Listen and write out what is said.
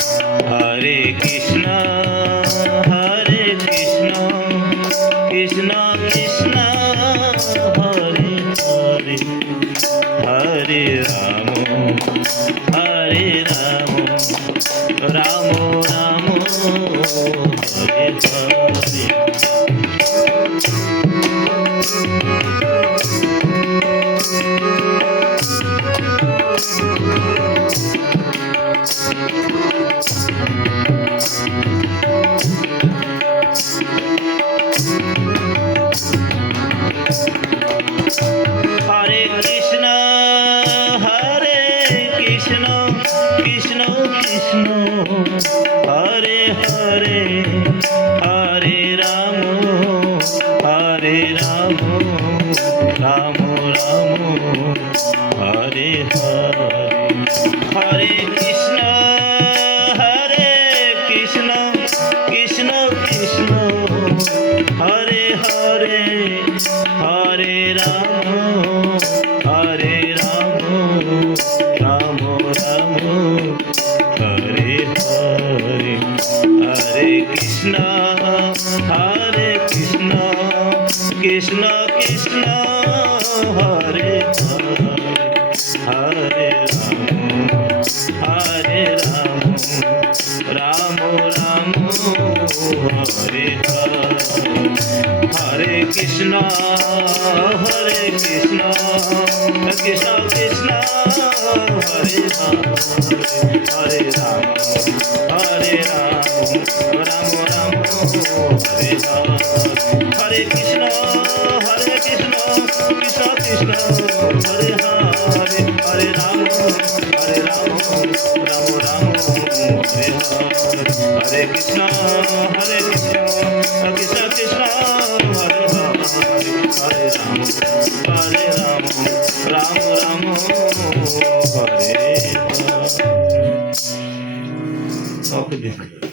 Hare Krishna Krishna Krishna Hare Hare, Hare Ram Ram Ram Hare Hare. Hare Krishna Krishna Krishna Hare Hare, Hare Ram Ram Ram Hare Hare. Hare Krishna Krishna Krishna Hare Hare, Hare Ram Ram Ram Hare Hare. Hare Krishna Krishna Krishna Hare Hare, Hare Ram Ram Ram Hare Hare. Hare Krishna Krishna Krishna Hare Hare, Hare Ram Ram Ram Hare Hare. Hare Krishna Krishna Krishna Hare Hare, Hare Ram Ram Ram Hare Hare. Hare Krishna Krishna Krishna Hare Hare, Hare Ram Ram Ram Hare Hare.